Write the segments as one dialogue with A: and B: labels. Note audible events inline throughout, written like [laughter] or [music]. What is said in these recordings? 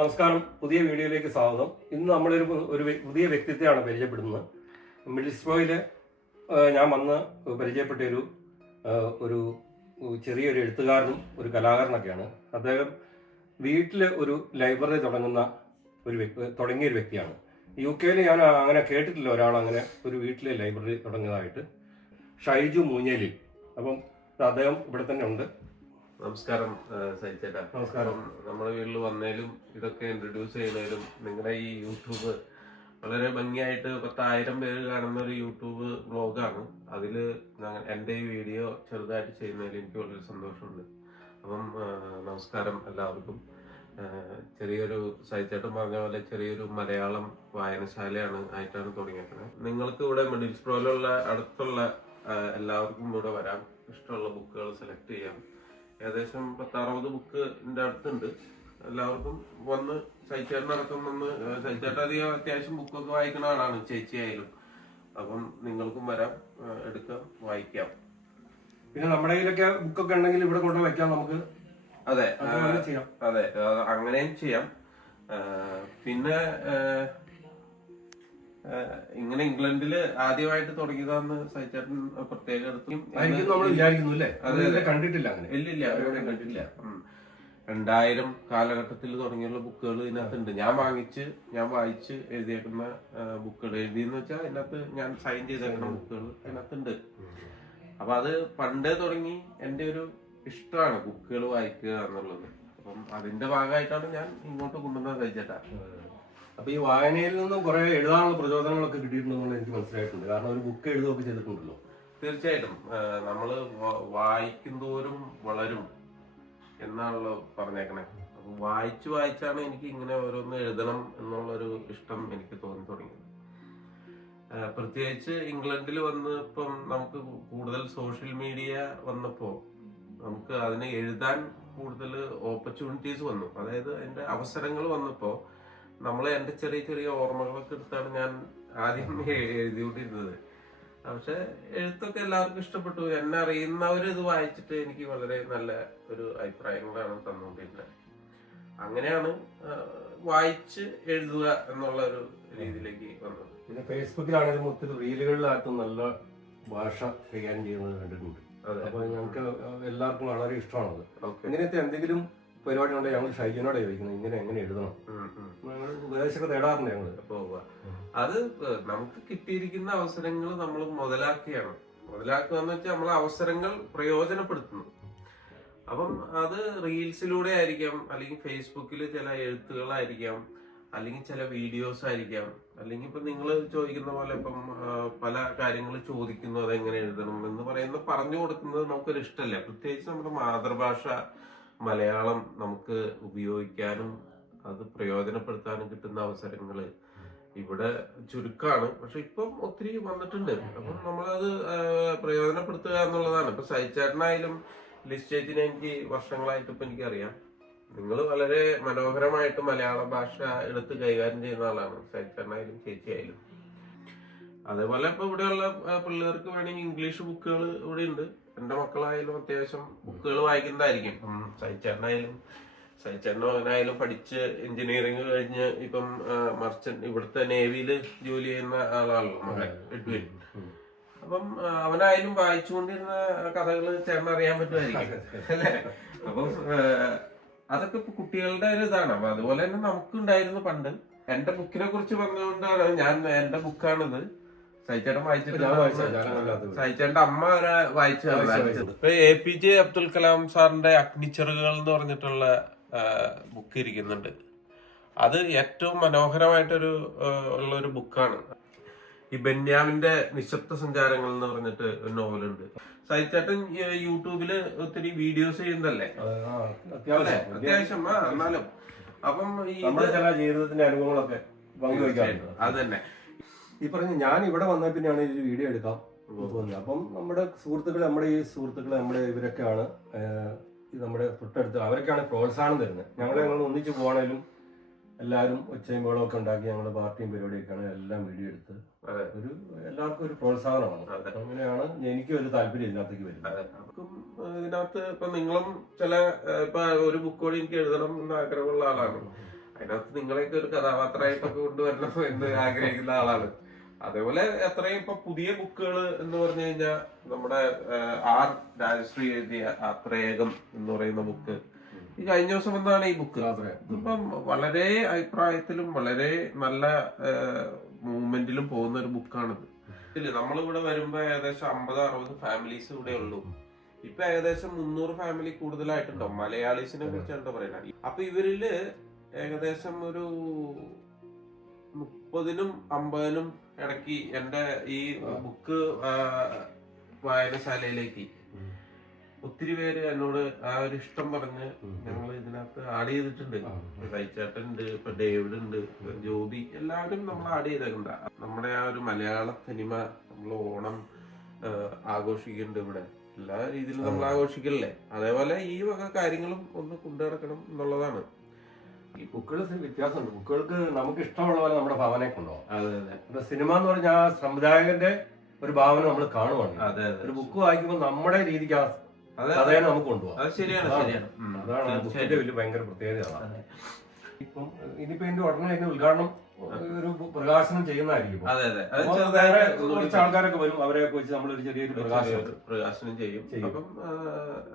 A: നമസ്കാരം. പുതിയ വീഡിയോയിലേക്ക് സ്വാഗതം. ഇന്ന് നമ്മളൊരു ഒരു പുതിയ വ്യക്തിത്വമാണ് പരിചയപ്പെടുന്നത്. മിഡിൽസ്ബോയിൽ ഞാൻ വന്ന് പരിചയപ്പെട്ട ഒരു ഒരു ചെറിയൊരു എഴുത്തുകാരനും ഒരു കലാകാരനൊക്കെയാണ്. അദ്ദേഹം വീട്ടിൽ ഒരു ലൈബ്രറി തുടങ്ങുന്ന ഒരു വ്യക്തി തുടങ്ങിയ ഒരു വ്യക്തിയാണ്. യു കെയിൽ ഞാൻ അങ്ങനെ കേട്ടിട്ടില്ല ഒരാൾ അങ്ങനെ ഒരു വീട്ടിലെ ലൈബ്രറി തുടങ്ങിയതായിട്ട്. ഷൈജു മൂഞ്ഞേലിൽ. അപ്പം അദ്ദേഹം ഇവിടെ തന്നെ ഉണ്ട്.
B: നമസ്കാരം സഹിച്ചേട്ടാ
A: നമസ്കാരം.
B: നമ്മുടെ വീട്ടിൽ വന്നതിലും ഇതൊക്കെ ഇൻട്രൊഡ്യൂസ് ചെയ്യുന്നതിലും നിങ്ങളുടെ ഈ യൂട്യൂബ് വളരെ ഭംഗിയായിട്ട് പത്തായിരം പേര് കാണുന്ന ഒരു യൂട്യൂബ് വ്ളോഗാണ്. അതിൽ എന്റെ ഈ വീഡിയോ ചെറുതായിട്ട് ചെയ്യുന്നതിൽ എനിക്ക് വളരെ സന്തോഷമുണ്ട്. അപ്പം നമസ്കാരം എല്ലാവർക്കും. ചെറിയൊരു സഹിച്ചേട്ടൻ പറഞ്ഞ പോലെ ചെറിയൊരു മലയാളം വായനശാലയാണ് ആയിട്ടാണ് തുടങ്ങിയേക്കുന്നത് നിങ്ങൾക്ക് ഇവിടെ മിഡിൽ സ്പ്രോയിലുള്ള അടുത്തുള്ള എല്ലാവർക്കും ഇവിടെ വരാം ഇഷ്ടമുള്ള ബുക്കുകൾ സെലക്ട് ചെയ്യാം. ഏകദേശം പത്താറുപത് ബുക്ക് എന്റെ അടുത്തുണ്ട്. എല്ലാവർക്കും വന്ന് സൈച്ചേട്ടനടക്കം വന്ന് സൈച്ചേട്ടൻ അധികം അത്യാവശ്യം ബുക്കൊക്കെ വായിക്കുന്ന ആളാണ് ചേച്ചി ആയാലും. അപ്പം നിങ്ങൾക്കും വരാം എടുക്കാം വായിക്കാം.
A: പിന്നെ നമ്മുടെ കയ്യിലൊക്കെ ബുക്കൊക്കെ ഉണ്ടെങ്കിൽ ഇവിടെ കൊണ്ടു വയ്ക്കാം നമുക്ക്.
B: അതെ അതെ അങ്ങനെയും ചെയ്യാം. പിന്നെ ഇങ്ങനെ ഇംഗ്ലണ്ടിൽ ആദ്യമായിട്ട് തുടങ്ങിയതാന്ന് സഹിച്ചാട്ടൻ പ്രത്യേക എടുത്തു.
A: കണ്ടിട്ടില്ല
B: ഇല്ലില്ല കണ്ടിട്ടില്ല. രണ്ടായിരം കാലഘട്ടത്തിൽ തുടങ്ങിയുള്ള ബുക്കുകൾ ഇതിനകത്തുണ്ട്. ഞാൻ വാങ്ങിച്ച് ഞാൻ വായിച്ച് എഴുതിയേക്കുന്ന ബുക്കുകൾ. എഴുതിയെന്ന് വെച്ചാൽ അതിനകത്ത് ഞാൻ സൈൻ ചെയ്തേക്കുന്ന ബുക്കുകൾ അതിനകത്തുണ്ട് അപ്പൊ അത് പണ്ടേ തുടങ്ങി എന്റെ ഒരു ഇഷ്ടമാണ് ബുക്കുകൾ വായിക്കുക എന്നുള്ളത്. അപ്പം അതിന്റെ ഭാഗമായിട്ടാണ് ഞാൻ ഇങ്ങോട്ട് കൊണ്ടുവന്നത് കഴിച്ചേട്ടാ
A: അപ്പൊ ഈ വായനയിൽ നിന്നും കുറെ എഴുതാനുള്ള പ്രചോദനങ്ങളൊക്കെ കിട്ടിയിട്ടുണ്ടെന്ന് എനിക്ക് മനസ്സിലായിട്ടുണ്ട്. കാരണം ഒരു ബുക്ക് എഴുതുകയൊക്കെ ചെയ്തിട്ടുണ്ടല്ലോ.
B: തീർച്ചയായിട്ടും. നമ്മൾ വായിക്കുന്തോറും വളരും എന്നാണല്ലോ പറഞ്ഞേക്കണേ. അപ്പോൾ വായിച്ചു വായിച്ചാണ് എനിക്ക് ഇങ്ങനെ ഓരോന്ന് എഴുതണം എന്നുള്ളൊരു ഇഷ്ടം എനിക്ക് തോന്നി തുടങ്ങിയത്. പ്രത്യേകിച്ച് ഇംഗ്ലണ്ടിൽ വന്ന് ഇപ്പം നമുക്ക് കൂടുതൽ സോഷ്യൽ മീഡിയ വന്നപ്പോൾ നമുക്ക് അതിന് എഴുതാൻ കൂടുതൽ ഓപ്പർച്യൂണിറ്റീസ് വന്നു. അതായത് അതിന്റെ അവസരങ്ങൾ വന്നപ്പോ നമ്മൾ എന്റെ ചെറിയ ചെറിയ ഓർമ്മകളൊക്കെ എടുത്താണ് ഞാൻ ആദ്യം [laughs] എഴുതിക്കൊണ്ടിരുന്നത്. പക്ഷെ എഴുത്തൊക്കെ എല്ലാവർക്കും ഇഷ്ടപ്പെട്ടു. എന്നെ അറിയുന്നവർ ഇത് വായിച്ചിട്ട് എനിക്ക് വളരെ നല്ല ഒരു അഭിപ്രായങ്ങളാണ് തന്നുകൊണ്ടിരുന്നത്. അങ്ങനെയാണ് വായിച്ച് എഴുതുക എന്നുള്ള ഒരു രീതിയിലേക്ക് വന്നത്.
A: പിന്നെ ഫേസ്ബുക്കിലാണെങ്കിലും ഒത്തിരി റീലുകളിലായിട്ടും നല്ല ഭാഷ കൈകാര്യം ചെയ്യുന്നത് കണ്ടിട്ടുണ്ട്.
B: അതെ.
A: അപ്പൊ ഞങ്ങൾക്ക് എല്ലാവർക്കും വളരെ ഇഷ്ടമാണത്. ഇങ്ങനത്തെ എന്തെങ്കിലും പരിപാടി ഉണ്ടെങ്കിൽ ഞങ്ങൾ ഷൈജിനോട് ചോദിക്കുന്നത്. ഇങ്ങനെ എങ്ങനെ എഴുതണം? ഞങ്ങൾ ഉപദേശമൊക്കെ തേടാറുണ്ട്
B: ഞങ്ങൾ അത് നമുക്ക് കിട്ടിയിരിക്കുന്ന അവസരങ്ങൾ നമ്മൾ മുതലാക്കിയാണ് മുതലാക്കുക എന്ന് വെച്ചാൽ നമ്മൾ അവസരങ്ങൾ പ്രയോജനപ്പെടുത്തുന്നു. അപ്പം അത് റീൽസിലൂടെ ആയിരിക്കാം അല്ലെങ്കിൽ ഫേസ്ബുക്കിൽ ചില എഴുത്തുകളായിരിക്കാം അല്ലെങ്കിൽ ചില വീഡിയോസ് ആയിരിക്കാം അല്ലെങ്കിൽ ഇപ്പൊ നിങ്ങൾ ചോദിക്കുന്ന പോലെ ഇപ്പം പല കാര്യങ്ങൾ ചോദിക്കുന്നു അതെങ്ങനെ എഴുതണം എന്ന് പറയുന്നത് പറഞ്ഞു കൊടുക്കുന്നത് നമുക്കൊരു ഇഷ്ടമല്ല പ്രത്യേകിച്ച് നമ്മുടെ മാതൃഭാഷ മലയാളം നമുക്ക് ഉപയോഗിക്കാനും അത് പ്രയോജനപ്പെടുത്താനും കിട്ടുന്ന അവസരങ്ങൾ ഇവിടെ ചുരുക്കാണ്. പക്ഷെ ഇപ്പം ഒത്തിരി വന്നിട്ടുണ്ട്. അപ്പം നമ്മളത് പ്രയോജനപ്പെടുത്തുക എന്നുള്ളതാണ്. ഇപ്പൊ സൈച്ചേട്ടനായാലും ലിസ്റ്റേജിനെ എനിക്ക് വർഷങ്ങളായിട്ട് ഇപ്പൊ എനിക്കറിയാം. നിങ്ങൾ വളരെ മനോഹരമായിട്ട് മലയാള ഭാഷ എടുത്ത് കൈകാര്യം ചെയ്യുന്ന ആളാണ്. സഹിച്ചേട്ടനായാലും ചേച്ചിയായാലും. അതേപോലെ ഇപ്പൊ ഇവിടെയുള്ള പിള്ളേർക്ക് വേണമെങ്കിൽ ഇംഗ്ലീഷ് ബുക്കുകൾ ഇവിടെ ഉണ്ട് എന്റെ മക്കളായാലും അത്യാവശ്യം ബുക്കുകൾ വായിക്കുന്നതായിരിക്കും. സൈച്ചേട്ടനായാലും സൈച്ചേട്ടന്റെ മകനായാലും പഠിച്ച് എഞ്ചിനീയറിംഗ് കഴിഞ്ഞ് ഇപ്പം മർച്ചന്റ് ഇവിടുത്തെ നേവിയിൽ ജോലി ചെയ്യുന്ന ആളാണല്ലോ മകൻ എഡ്വിൻ. അപ്പം അവനായാലും വായിച്ചുകൊണ്ടിരുന്ന കഥകൾ ചേട്ടൻ അറിയാൻ പറ്റുമായിരിക്കും. അല്ലേ? അപ്പം അതൊക്കെ ഇപ്പൊ കുട്ടികളുടെ ഒരു ഇതാണ്. അപ്പൊ അതുപോലെ തന്നെ നമുക്കുണ്ടായിരുന്നു പണ്ട്. എന്റെ ബുക്കിനെ കുറിച്ച് പറഞ്ഞുകൊണ്ടാണ് ഞാൻ എന്റെ ബുക്കാണിത് വായിച്ചിട്ട്
A: ഞാൻ വായിച്ചത്
B: അമ്മ വരെ വായിച്ചു
A: വായിച്ചു,
B: തന്നതാ.
A: വായിച്ചു.
B: ഇപ്പൊ A P J Abdul Kalam സാറിന്റെ അഗ്നിച്ചിറകുകൾ എന്ന് പറഞ്ഞിട്ടുള്ള ബുക്ക് ഇരിക്കുന്നുണ്ട്. അത് ഏറ്റവും മനോഹരമായിട്ടൊരു ഉള്ള ഒരു ബുക്കാണ് ഈ ബെന്യാമിന്റെ നിശബ്ദ സഞ്ചാരങ്ങൾ എന്ന് പറഞ്ഞിട്ട് ഒരു നോവലുണ്ട്. സൈച്ചേട്ടൻ യൂട്യൂബിൽ ഒത്തിരി വീഡിയോസ് ചെയ്യുന്നതല്ലേ?
A: അത്യാവശ്യം
B: ആ എന്നാലും. അപ്പം ഈ
A: നമ്മുടെ ചില ജീവിതത്തിന്റെ അനുഭവങ്ങളൊക്കെ പങ്കുവയ്ക്കാറുണ്ട്.
B: അത് തന്നെ.
A: ഈ പറഞ്ഞ ഞാൻ ഇവിടെ വന്ന പിന്നെയാണ് ഈ വീഡിയോ എടുക്കാം. തോന്നുന്നത് അപ്പം നമ്മുടെ സുഹൃത്തുക്കൾ നമ്മുടെ ഈ സുഹൃത്തുക്കൾ നമ്മുടെ ഇവരൊക്കെയാണ് നമ്മുടെ തൊട്ടടുത്ത് അവരൊക്കെയാണ് പ്രോത്സാഹനം തരുന്നത്. ഞങ്ങൾ ഞങ്ങൾ ഒന്നിച്ച് പോകണേലും എല്ലാവരും ഒച്ചയും ഒക്കെ ഉണ്ടാക്കി ഞങ്ങളുടെ പാർട്ടിയും പരിപാടിയൊക്കെയാണ് എല്ലാം വീഡിയോ എടുത്ത് ഒരു എല്ലാവർക്കും ഒരു പ്രോത്സാഹനമാണ്. അങ്ങനെയാണ് എനിക്ക് ഒരു താല്പര്യം ഇതിനകത്തേക്ക് വരുന്നത്.
B: ഇതിനകത്ത് ഇപ്പൊ നിങ്ങളും ചില ഇപ്പൊ ഒരു ബുക്ക് കൂടി എനിക്ക് എഴുതണം എന്ന് ആഗ്രഹമുള്ള ആളാണ്. അതിനകത്ത് നിങ്ങളെയൊക്കെ ഒരു കഥാപാത്രമായിട്ടൊക്കെ കൊണ്ടുവരണം എന്ന് ആഗ്രഹിക്കുന്ന ആളാണ്. അതേപോലെ എത്രയും ഇപ്പൊ പുതിയ ബുക്കുകൾ എന്ന് പറഞ്ഞു കഴിഞ്ഞാൽ നമ്മുടെ ആർ രാജശ്രീ എഴുതിയ അത്രേകം എന്ന് പറയുന്ന ബുക്ക്. ഈ കഴിഞ്ഞ ദിവസം വന്നാണ് ഈ ബുക്ക്. ഇപ്പം വളരെ അഭിപ്രായത്തിലും വളരെ നല്ല മൂവ്മെന്റിലും പോകുന്ന ഒരു ബുക്കാണിത്. ഇല്ല നമ്മളിവിടെ വരുമ്പോ ഏകദേശം അമ്പത് അറുപത് ഫാമിലീസ് ഇവിടെ ഉള്ളൂ. ഇപ്പൊ ഏകദേശം മുന്നൂറ് ഫാമിലി കൂടുതലായിട്ടുണ്ടോ. മലയാളീസിനെ കുറിച്ചാണ് പറയുന്നത് അപ്പൊ ഇവരിൽ ഏകദേശം ഒരു മുപ്പതിനും അമ്പതിനും ഇടയ്ക്ക് എന്റെ ഈ ബുക്ക് വായനശാലയിലേക്ക് ഒത്തിരി പേര് എന്നോട് ആ ഒരു ഇഷ്ടം പറഞ്ഞ് ഞങ്ങൾ ഇതിനകത്ത് ആഡ് ചെയ്തിട്ടുണ്ട്. റൈച്ചേട്ടൻ ഉണ്ട് ഇപ്പൊ ഡേവിഡ് ഉണ്ട് ജോബി എല്ലാവരും നമ്മൾ ആഡ് ചെയ്തിട്ടുണ്ട്. നമ്മുടെ ആ ഒരു മലയാള സിനിമ നമ്മൾ ഓണം ആഘോഷിക്കുന്നുണ്ട് ഇവിടെ. എല്ലാ രീതിയിലും നമ്മൾ ആഘോഷിക്കല്ലേ അതേപോലെ ഈ വക കാര്യങ്ങളും ഒന്ന് കൊണ്ടുനടക്കണം എന്നുള്ളതാണ്.
A: ഈ ബുക്കുകൾ വ്യത്യാസമുണ്ട്. ബുക്കുകൾക്ക് നമുക്ക് ഇഷ്ടമുള്ള പോലെ നമ്മുടെ ഭാവനയെ കൊണ്ടുപോകാം.
B: അതെ അതെ
A: ഇപ്പൊ സിനിമ എന്ന് പറഞ്ഞാൽ ആ സംവിധായകന്റെ ഒരു ഭാവന നമ്മൾ കാണുവാണ്.
B: അതെ അതെ
A: ഒരു ബുക്ക് വായിക്കുമ്പോൾ നമ്മുടെ രീതിക്ക് ആ
B: അതെ
A: കഥയെ നമുക്ക് കൊണ്ടുപോകാം.
B: അത് ശരിയാണ്
A: അതാണ്.
B: ശരിയാണ്.
A: അതാണ് ബുക്കിന്റെ വലിയ ഭയങ്കര പ്രത്യേകത. ഇപ്പം ഇനിയിപ്പോ എന്റെ ഉടനെ അതിന്റെ ഉദ്ഘാടനം ഒരു പ്രകാശനം ചെയ്യുന്നതായിരിക്കും
B: അതെ അതെ. അത്
A: വേറെ കുറച്ച് ആൾക്കാരൊക്കെ വരും അവരെയൊക്കെ വെച്ച് നമ്മളൊരു ചെറിയൊരു പ്രകാശനം
B: പ്രകാശനം ചെയ്യും. അപ്പം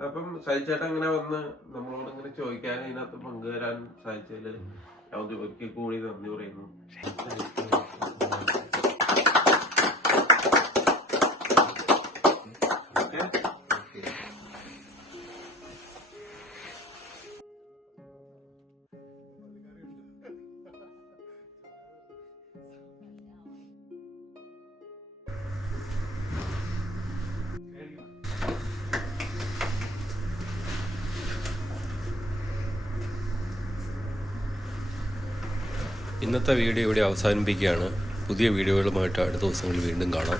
B: അപ്പം സഹിച്ചേട്ടൻ ഇങ്ങനെ വന്ന് നമ്മളോട് ഇങ്ങനെ ചോദിക്കാൻ ഇതിനകത്ത് പങ്കുവരാൻ സാധിച്ചതിൽ ഞാൻ ഒരിക്കൽ കൂടി നന്ദി പറയുന്നു.
C: ഇന്നത്തെ വീഡിയോ ഇവിടെ അവസാനിപ്പിക്കുകയാണ്. പുതിയ വീഡിയോകളുമായിട്ട് അടുത്ത ദിവസങ്ങളിൽ വീണ്ടും കാണാം.